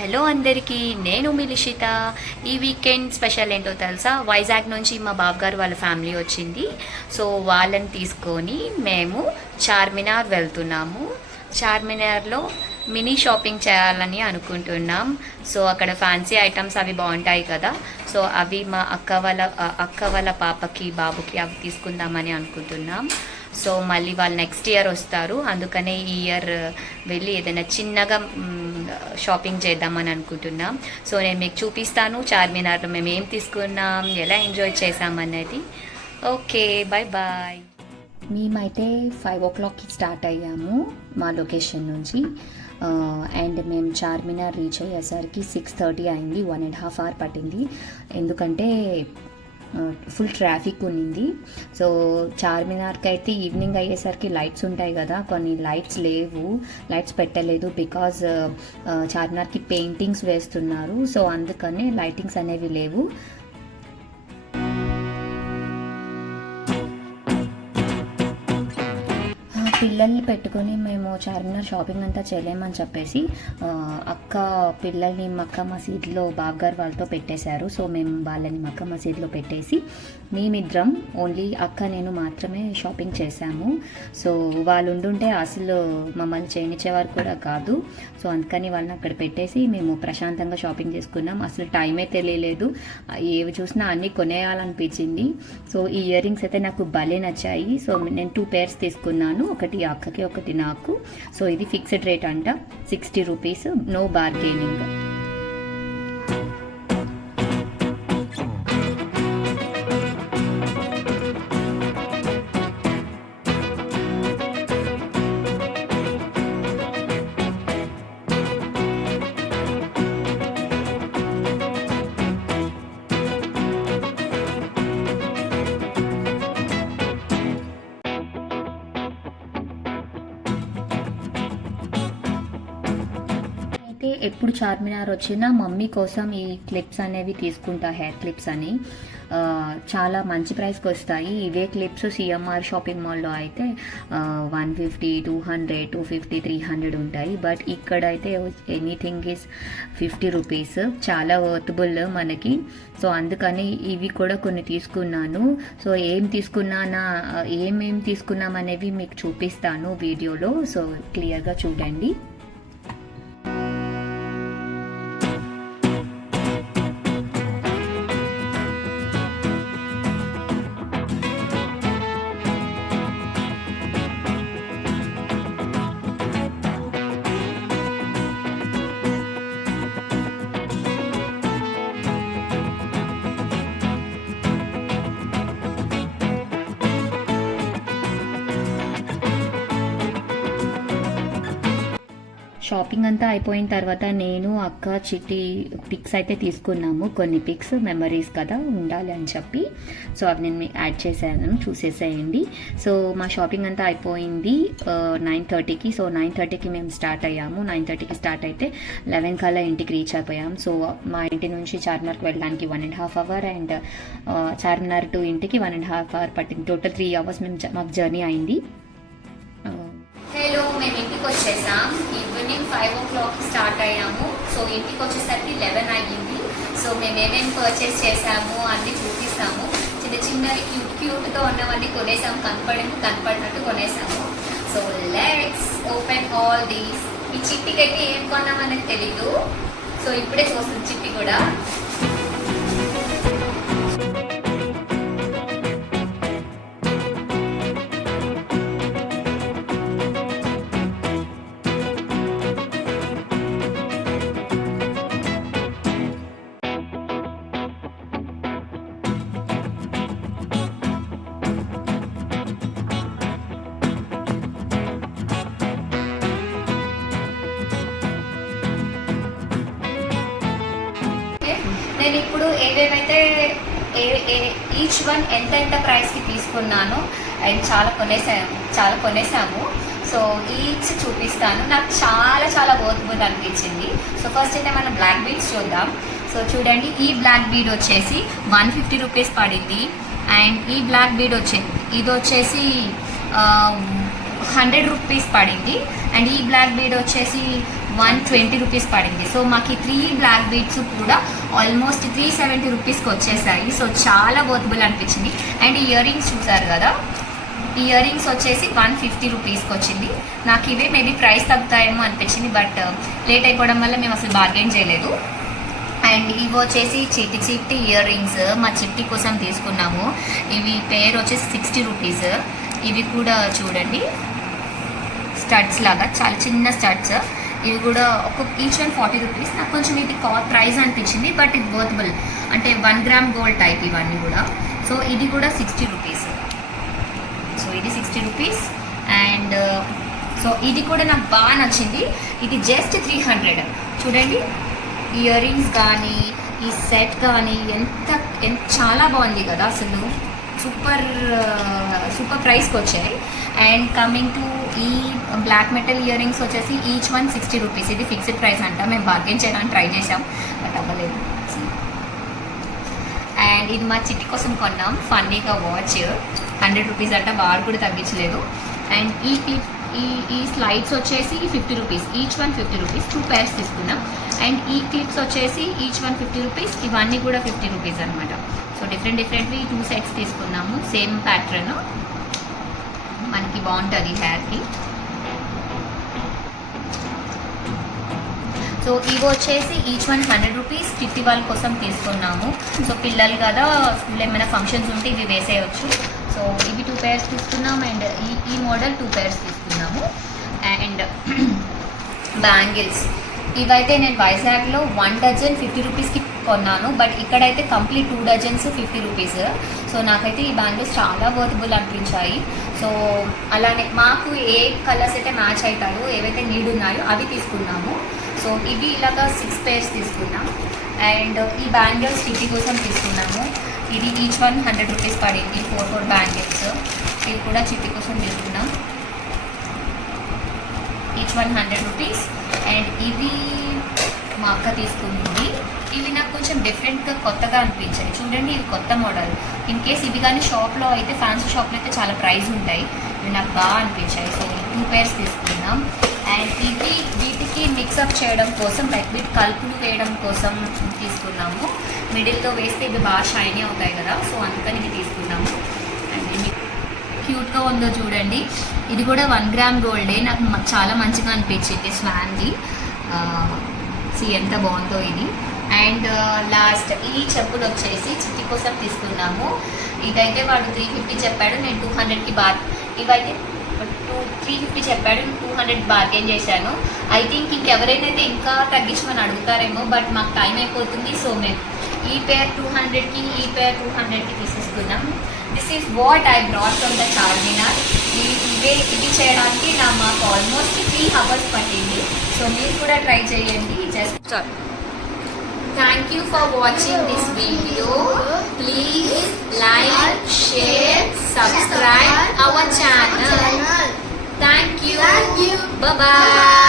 Hello అందరికీ, నేను మీ లిషిత. ఈ వీకెండ్ స్పెషల్ ఏంటో తెలుసా? వైజాగ్ నుంచి మా బావగారు వాళ్ళ ఫ్యామిలీ వచ్చింది. సో వాళ్ళని తీసుకొని మేము చార్మినార్ వెళ్తున్నాము. చార్మినార్లో మినీ షాపింగ్ చేయాలని అనుకుంటున్నాం. సో అక్కడ ఫ్యాన్సీ ఐటమ్స్ అవి బాగుంటాయి కదా. సో అవి మా అక్క వాళ్ళ పాపకి బాబుకి అవి తీసుకుందామని అనుకుంటున్నాం. సో మళ్ళీ వాళ్ళు నెక్స్ట్ ఇయర్ వస్తారు, అందుకనే ఈ ఇయర్ వెళ్ళి ఏదైనా చిన్నగా షాపింగ్ చేద్దామని అనుకుంటున్నాం. సో నేను మీకు చూపిస్తాను చార్మినార్లో మేము ఏం తీసుకున్నాం, ఎలా ఎంజాయ్ చేసామనేది. Okay, bye bye. మేమైతే 5 o'clockకి స్టార్ట్ అయ్యాము మా లొకేషన్ నుంచి. అండ్ మేము చార్మినార్ రీచ్ అయ్యేసరికి 6:30 అయింది. 1.5 hours పట్టింది, ఎందుకంటే ఫుల్ ట్రాఫిక్ ఉన్నింది. సో చార్మినార్కి అయితే ఈవినింగ్ అయ్యేసరికి లైట్స్ ఉంటాయి కదా, కొన్ని లైట్స్ లేవు, లైట్స్ పెట్టలేదు. బికాజ్ చార్మినార్కి పెయింటింగ్స్ వేస్తున్నారు, సో అందుకనే లైటింగ్స్ అనేవి లేవు. పిల్లల్ని పెట్టుకొని మేము చార్మినార్ షాపింగ్ అంతా చేయలేమని చెప్పేసి అక్క పిల్లల్ని మక్కా మసీద్లో బావగారు వాళ్ళతో పెట్టేశారు. సో మేము వాళ్ళని మక్కా మసీద్లో పెట్టేసి మేమిద్దరం ఓన్లీ అక్క నేను మాత్రమే షాపింగ్ చేశాము. సో వాళ్ళు ఉండుంటే అసలు మమ్మల్ని చేయనిచ్చేవారు కూడా కాదు. సో అందుకని వాళ్ళని అక్కడ పెట్టేసి మేము ప్రశాంతంగా షాపింగ్ చేసుకున్నాం. అసలు టైమే తెలియలేదు, ఏవి చూసినా అన్నీ కొనేయాలనిపించింది. సో ఈ ఇయర్ రింగ్స్ అయితే నాకు భలే నచ్చాయి. సో నేను 2 pairs తీసుకున్నాను, ఒకటి అక్కకి ఒకటి నాకు. సో ఇది ఫిక్స్డ్ రేట్ అంట, 60 rupees, నో బార్గెనింగ్. అయితే ఎప్పుడు చార్మినార్ వచ్చినా మమ్మీ కోసం ఈ క్లిప్స్ అనేవి తీసుకుంటా, హెయిర్ క్లిప్స్ అని. చాలా మంచి ప్రైస్కి వస్తాయి. ఇవే క్లిప్స్ సిఎంఆర్ షాపింగ్ మాల్లో అయితే 150, 200, 250, 300 ఉంటాయి. బట్ ఇక్కడైతే ఎనీథింగ్ ఈజ్ 50 rupees, చాలా వర్తబుల్ మనకి. సో అందుకని ఇవి కూడా కొన్ని తీసుకున్నాను. సో ఏమేం తీసుకున్నాం అనేవి మీకు చూపిస్తాను వీడియోలో, సో క్లియర్గా చూడండి. షాపింగ్ అంతా అయిపోయిన తర్వాత నేను అక్క చిట్టి పిక్స్ అయితే తీసుకున్నాము. కొన్ని పిక్స్ మెమరీస్ కదా, ఉండాలి అని చెప్పి. సో అవి నేను యాడ్ చేశాను, చూసేసేయండి. సో మా షాపింగ్ అంతా అయిపోయింది 9:30కి. సో 9:30కి మేము స్టార్ట్ అయ్యాము. 9:30కి స్టార్ట్ అయితే 11 కల్లా ఇంటికి రీచ్ అయిపోయాం. సో మా ఇంటి నుంచి చార్మినార్కి వెళ్ళడానికి 1.5 hours, అండ్ చార్మినార్ టు ఇంటికి 1.5 hours పట్టింది. టోటల్ 3 hours మాకు జర్నీ అయింది. హలో, మేము ఇంటికి వచ్చేసాం. ఈవినింగ్ 5 o'clockకి స్టార్ట్ అయ్యాము. సో ఇంటికి వచ్చేసరికి 11 అయ్యింది. సో మేము ఏమేమి పర్చేస్ చేసాము అన్నీ చూపిస్తాము. చిన్న చిన్న క్యూట్గా ఉన్నవన్నీ కొనేసాము, కనపడినట్టు కొనేసాము. So let's open all these. ఈ చిట్టికి అయితే ఏం కొన్నామనేది తెలీదు. సో ఇప్పుడే చూస్తుంది చిట్టి కూడా. నేను ఇప్పుడు ఏవేవైతే ఈచ్ వన్ ఎంత ప్రైస్కి తీసుకున్నాను, అండ్ చాలా కొనేసాము. సో ఈచ్ చూపిస్తాను. నాకు చాలా వర్త్బుల్ అనిపించింది. సో ఫస్ట్ అయితే మనం బ్లాక్ బీడ్స్ చూద్దాం. సో చూడండి, ఈ బ్లాక్ బీడ్ వచ్చేసి 150 rupees పడింది. అండ్ ఈ బ్లాక్ బీడ్ ఇది వచ్చేసి 100 rupees పడింది. అండ్ ఈ బ్లాక్ బీడ్ వచ్చేసి 120 రూపీస్ పడింది. సో మాకు ఈ 3 బ్లాక్ బీడ్స్ కూడా ఆల్మోస్ట్ 370 రూపీస్కి వచ్చేసాయి. సో చాలా వర్తబుల్ అనిపించింది. అండ్ ఇయర్ రింగ్స్ చూసారు కదా, ఈ ఇయర్ రింగ్స్ వచ్చేసి 150 రూపీస్కి వచ్చింది. నాకు ఇవే మేబీ ప్రైస్ తగ్గుతాయేమో అనిపించింది, బట్ లేట్ అయిపోవడం వల్ల మేము అసలు బార్గెన్ చేయలేదు. అండ్ ఇవి వచ్చేసి చిట్టి ఇయర్ రింగ్స్ మా చిట్టి కోసం తీసుకున్నాము. ఇవి పేరు వచ్చేసి 60 రూపీస్. ఇవి కూడా చూడండి స్టడ్స్ లాగా చాలా చిన్న స్టడ్స్. ఇవి కూడా ఈచ్ 40 రూపీస్. నాకు కొంచెం ఇది ప్రైస్ అనిపించింది, బట్ ఇది వర్తబుల్. అంటే 1 గ్రామ్ గోల్డ్ టైప్ ఇవన్నీ కూడా. సో ఇది కూడా 60 రూపీస్. సో ఇది 60 రూపీస్. అండ్ సో ఇది కూడా నాకు బాగా నచ్చింది. ఇది జస్ట్ 300. చూడండి ఇయర్ రింగ్స్ కానీ ఈ సెట్ కానీ ఎంత చాలా బాగుంది కదా, అసలు సూపర్ ప్రైస్కి వచ్చాయి. అండ్ కమింగ్ టు ఈ బ్లాక్ మెటల్ ఇయర్ రింగ్స్ వచ్చేసి ఈచ్ 60 రూపీస్. ఇది ఫిక్స్డ్ ప్రైస్ అంట. మేము బార్గెన్ చేయడానికి ట్రై చేసాం, బట్ అవ్వలేదు. అండ్ ఇది మా చిట్టి కోసం కొన్నాం ఫన్నీగా వాచ్. 100 రూపీస్ అంట, వాడు కూడా తగ్గించలేదు. అండ్ ఈ క్లిప్ ఈ స్లైడ్స్ వచ్చేసి 50 రూపీస్. Each 50 rupees. 2 pairs తీసుకున్నాం. అండ్ ఈ క్లిప్స్ వచ్చేసి ఈచ్ 50 రూపీస్. ఇవన్నీ కూడా 50 రూపీస్ అనమాట. సో డిఫరెంట్వి 2 సెట్స్ తీసుకున్నాము. సేమ్ ప్యాటర్న్, మనకి బాగుంటుంది హెయిర్కి. సో ఇవి వచ్చేసి ఈచ్ 100 రూపీస్. చిట్టి వాళ్ళ కోసం తీసుకున్నాము. సో పిల్లలు కదా, స్కూల్లో ఏమైనా ఫంక్షన్స్ ఉంటే ఇవి వేసేయచ్చు. సో ఇవి 2 pairs తీసుకున్నాం. అండ్ ఈ మోడల్ 2 pairs తీసుకున్నాము. అండ్ బ్యాంగిల్స్ ఇవైతే నేను వైజాగ్లో 1 డజన్ 50 రూపీస్కి కొన్నాను, బట్ ఇక్కడైతే కంప్లీట్ 2 డజన్స్ 50 రూపీస్. సో నాకైతే ఈ బ్యాంగిల్స్ చాలా వర్తబుల్ అనిపించాయి. సో అలానే మాకు ఏ కలర్స్ అయితే మ్యాచ్ అవుతాయో, ఏవైతే నీడ్ ఉన్నాయో అవి తీసుకున్నాము. సో ఇవి ఇలాగా 6 pairs తీసుకున్నాం. అండ్ ఈ బ్యాంగిల్స్ చిట్టి కోసం తీసుకున్నాము. ఇది ఈచ్ 100 రూపీస్ పడింది. 4 బ్యాంగిల్స్. ఇవి కూడా చిట్టి కోసం తీసుకున్నాం. Each 100 rupees. అండ్ ఇవి మా అక్క తీసుకుంది. ఇవి నాకు కొంచెం డిఫరెంట్గా కొత్తగా అనిపించాయి. చూడండి ఇవి కొత్త మోడల్. ఇన్ కేస్ ఇవి కానీ షాప్లో అయితే, ఫ్యాన్సీ షాప్లో అయితే చాలా ప్రైస్ ఉంటాయి. ఇవి నాకు బాగా అనిపించాయి. సో 2 pairs తీసుకున్నాం. అండ్ ఇవి వీటికి మిక్సప్ చేయడం కోసం, లైక్ వీటి కలుపులు వేయడం కోసం తీసుకున్నాము. మిడిల్తో వేస్తే ఇవి బాగా షైనీ అవుతాయి కదా, సో అందుకని ఇవి తీసుకున్నాము. అండ్ ఇవి క్యూట్గా ఉందో చూడండి. ఇది కూడా 1 గ్రామ్ గోల్డే. నాకు చాలా మంచిగా అనిపించింది స్వాన్ది. ఎంత బాగుందో ఇది. అండ్ లాస్ట్ ఈ చెప్పులు వచ్చేసి చిట్టి కోసం తీసుకున్నాము. ఇదైతే వాడు 350 చెప్పాడు, నేను 200కి ఇవైతే 350 చెప్పాడు, 200 బార్గెన్ చేశాను. ఐ థింక్ ఇంకెవరైనా ఇంకా తగ్గించమని అడుగుతారేమో, బట్ మాకు టైం అయిపోతుంది. సో మేము ఈ పేర్ 200కి, ఈ పేర్ 200కి తీసేసుకున్నాం. This is what I brought from the Charminar. ఇవి చేయడానికి మాకు ఆల్మోస్ట్ 3 hours పట్టింది. సో మీరు కూడా ట్రై చేయండి. Just thank you for watching this video. Please like, share, subscribe our channel. Thank you. Bye bye.